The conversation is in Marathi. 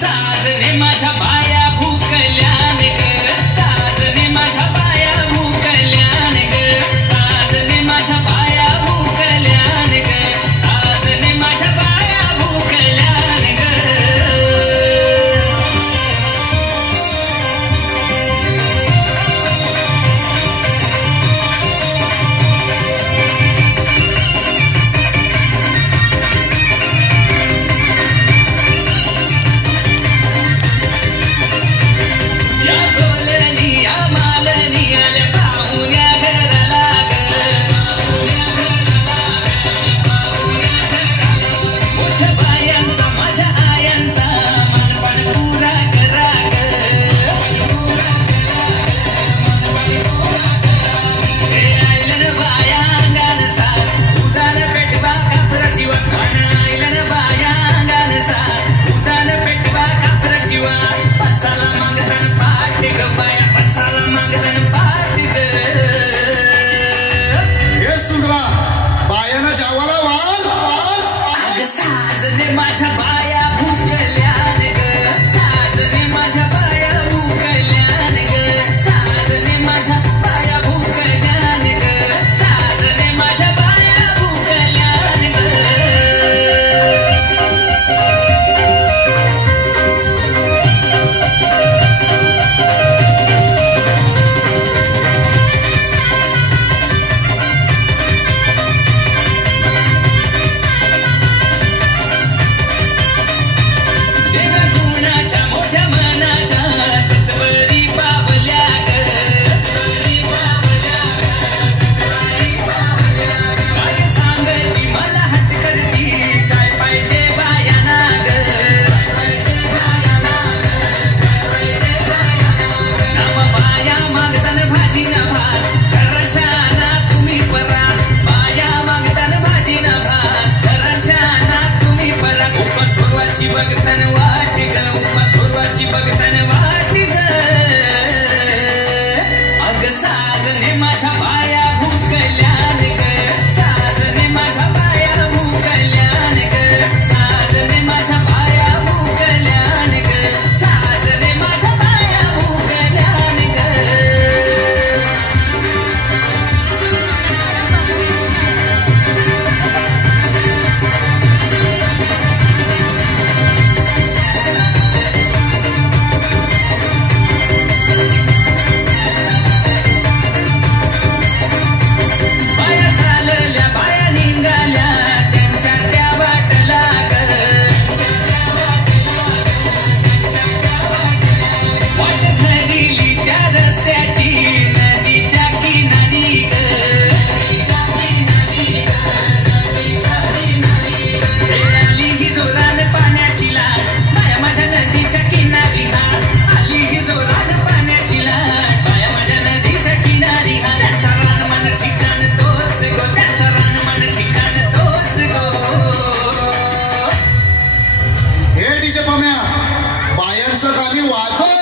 साजने माझ्या बाया भुकल्यान ग साजने माझ्या बाया भुकल्यान ग साजने माझ्या बाया भुकल्यान ग साजने माझ्या बाया भुकल्यान ग साजने माझ्या बाया भुकल्यान ग साजने माझ्या बाया भुकल्यान ग साजने माझ्या बाया भुकल्यान ग साजने माझ्या बाया भुकल्यान ग बघतान वाट ग उपासोरवाची बघतान वाट ग अग साजने माझ्या बाया भुकल्यान ग साजने माझ्या बाया भुकल्यान ग साजने माझ्या बाया भुकल्यान ग साजने माझ्या बाया भुकल्यान ग बायांचं गाणी वाजव.